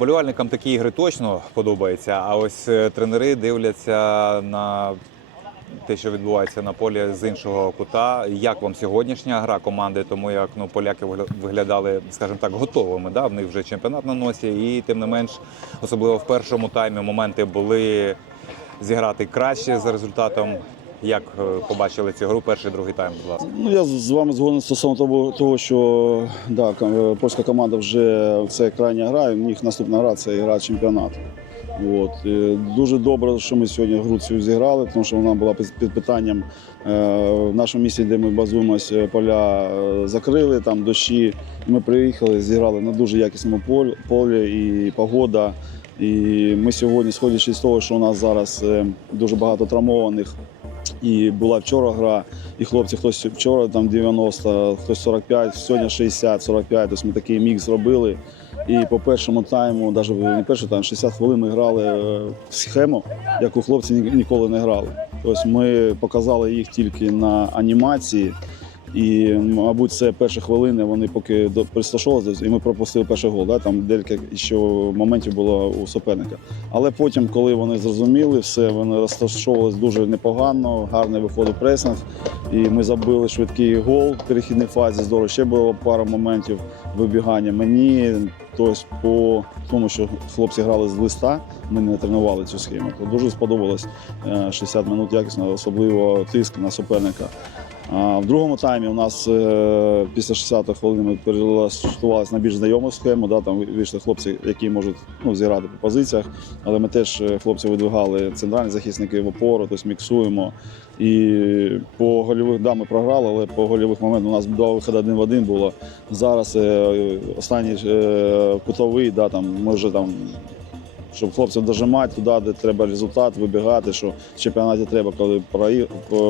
Вболівальникам такі ігри точно подобаються, а ось е, тренери дивляться на те, що відбувається на полі з іншого кута. Як вам сьогоднішня гра команди? Тому як ну поляки виглядали, скажімо так, готовими. Да? В них вже чемпіонат на носі, і тим не менш, особливо в першому таймі моменти були зіграти краще за результатом. Як е, побачили цю гру, перший другий тайм, будь ласка. Ну, я з вами згоден стосовно того, того що да, польська команда вже це крайня гра, і в них наступна гра це гра чемпіонату. От. е, Дуже добре, що ми сьогодні гру цю зіграли, тому що вона була під питанням Е, в нашому місті, де ми базуємося, поля е, закрили, там дощі. Ми приїхали, зіграли на дуже якісному полі, і погода. І ми сьогодні, сходячи з того, що у нас зараз е, дуже багато травмованих, і була вчора гра, і хлопці хтось вчора там 90, хтось 45, сьогодні 60, 45. Тобто ми такий мікс зробили. І по першому тайму, навіть не перший тайм, 60 хвилин ми грали е, в схему, яку хлопці ні- ніколи не грали. Тобто ми показали їх тільки на анімації. І, мабуть, це перші хвилини вони поки пристосовувалися, і ми пропустили перший гол. Да? Там декілька ще моментів було у суперника. Але потім, коли вони зрозуміли все, вони розташовувалися дуже непогано, гарний виходив пресинг. І ми забили швидкий гол в перехідній фазі. Здорово. Ще було пара моментів вибігання. Мені тобто, по тому, що хлопці грали з листа, ми не тренували цю схему. То дуже сподобалось е, 60 минут якісно, особливо тиск на суперника. В другому таймі у нас е, після 60 хвилин ми перелаштувалися на більш знайому схему. Да, там вийшли хлопці, які можуть ну, зіграти по позиціях. Але ми теж е, хлопці видвигали центральні захисники в опору, тобто міксуємо. І по гольових, да, ми програли, але по гольових моментах у нас два виходи один в один було. Зараз е, останній кутовий, да, там, ми вже там. Щоб хлопців дожимати туди, де треба результат, вибігати, що в чемпіонаті треба, коли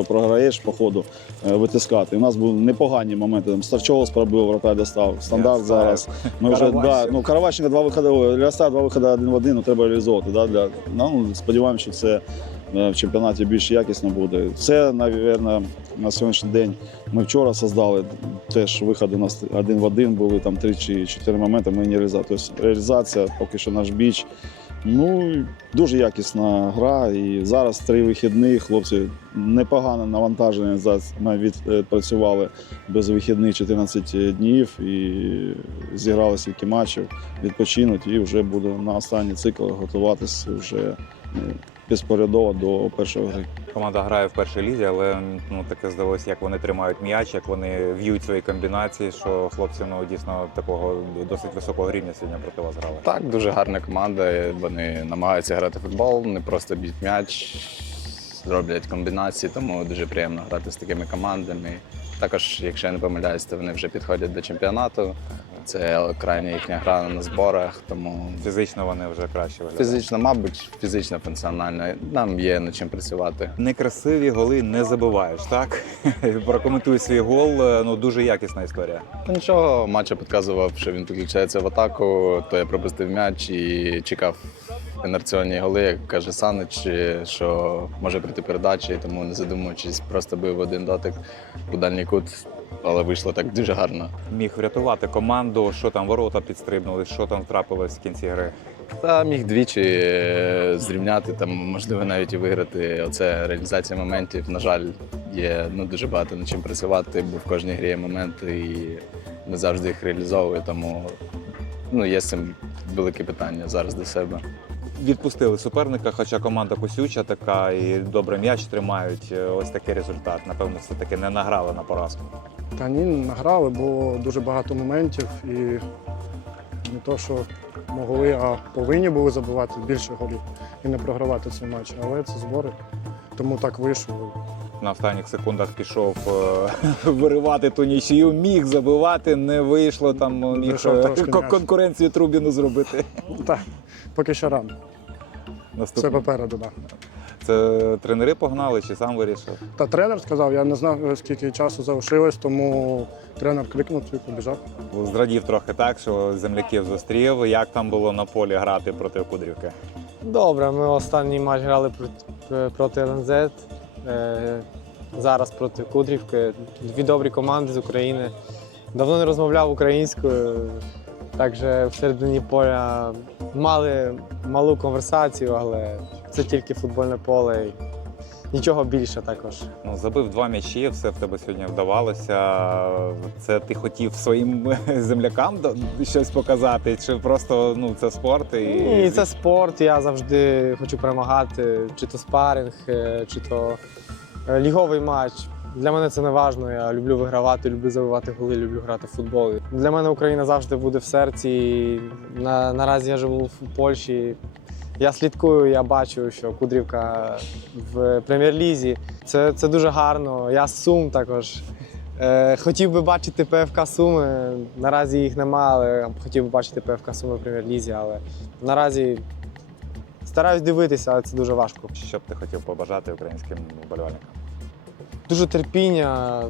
програєш по ходу, е, витискати. І у нас були непогані моменти. Там Старчолос пробив, вратар достав. Стандарт зараз. Ми вже да, ну Караващенко два виходи, Ляста два виходи один в один, ну треба реалізовувати. Да, для, ну, сподіваємося, що це е, в чемпіонаті більш якісно буде. Це, мабуть, на сьогоднішній день ми вчора создали теж виходи у нас один в один були там три чи чотири моменти. Ми не реалізували. Тобто реалізація поки що наш біч. Ну дуже якісна гра. І зараз три вихідні. Хлопці непогано навантаження відпрацювали без вихідних 14 днів і зіграли стільки матчів, відпочинуть і вже буде на останній цикл готуватися вже безпорядово до першої гри. Команда грає в першій лізі, але ну таке здалося, як вони тримають м'яч, як вони в'ють свої комбінації, що хлопці ну дійсно такого досить високого рівня сьогодні проти вас грали. Так, дуже гарна команда. Вони намагаються грати в футбол, не просто б'ють м'яч, роблять комбінації, тому дуже приємно грати з такими командами. Також, якщо я не помиляюсь, то вони вже підходять до чемпіонату. Це крайня їхня гра на зборах, тому Фізично вони вже краще виглядають. фізично, мабуть, фізично функціонально. Нам є над чим працювати. Некрасиві голи не забуваєш, так? Прокоментуй свій гол. Ну дуже якісна історія. Нічого, матча підказував, що він підключається в атаку, то я пропустив м'яч і чекав інерційні голи, як каже Санич, що може прийти передача, і тому не задумуючись, просто бив один дотик у дальній кут, але вийшло так дуже гарно. Міг врятувати команду, що там ворота підстрибнули, що там трапилось в кінці гри. Та міг двічі е, зрівняти, там, можливо, навіть і виграти. Оце реалізація моментів. На жаль, є ну, дуже багато над чим працювати, бо в кожній грі є моменти і не завжди їх реалізовую. Тому ну, є з цим велике питання зараз до себе. Відпустили суперника, хоча команда косюча така і добре м'яч тримають. Ось такий результат. Напевно, все таки не награли на поразку. Та ні, награли, було дуже багато моментів і не то, що могли, а повинні були забивати більше голів і не програвати цей матч. Але це збори, тому так вийшло. На останніх секундах пішов е, виривати ту нічию, міг забивати, не вийшло там, міг е, м'яч. конкуренцію Трубіну зробити. Так, поки що рано. Це Наступне. попереду, так. Це тренери погнали чи сам вирішив? Та тренер сказав, я не знав, е, скільки часу залишилось, тому тренер кликнув і побіжав. Зрадів трохи так, що земляків зустрів. Як там було на полі грати проти Кудрівки? Добре, ми останній матч грали проти, проти РНЗ. Е, зараз проти Кудрівки. Дві добрі команди з України. Давно не розмовляв українською. Також в середині поля мали малу конверсацію, але це тільки футбольне поле. і Нічого більше також. Ну, забив два м'ячі, все в тебе сьогодні вдавалося. Це ти хотів своїм землякам щось показати, чи просто ну це спорт і Ні, це спорт. Я завжди хочу перемагати, чи то спаринг, е, чи то е, ліговий матч. Для мене це не важливо. Я люблю вигравати, люблю забивати голи, люблю грати в футбол. Для мене Україна завжди буде в серці. На, наразі я живу в Польщі. Я слідкую, я бачу, що Кудрівка в прем'єр-лізі. Це, це дуже гарно. Я Сум також. Е, хотів би бачити ПФК Суми. Наразі їх нема, але хотів би бачити ПФК Суми в прем'єр-лізі. Але наразі стараюсь дивитися, але це дуже важко. що б ти хотів побажати українським вболівальникам? Дуже терпіння.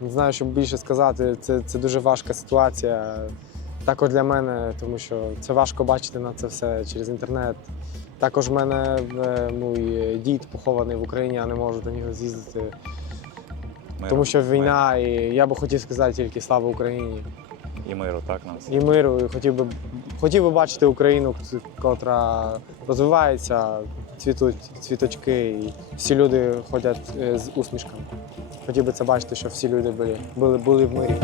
Не знаю, що більше сказати. Це, це дуже важка ситуація. Також для мене, тому що це важко бачити на це все через інтернет. Також в мене е, мій дід похований в Україні, я не можу до нього з'їздити, тому що війна, і я би хотів сказати тільки слава Україні і миру, так нам і миру. І хотів би хотів би бачити Україну, котра розвивається, цвітуть цвіточки, і всі люди ходять е, з усмішками. Хотів би це бачити, що всі люди були, були, були в мирі.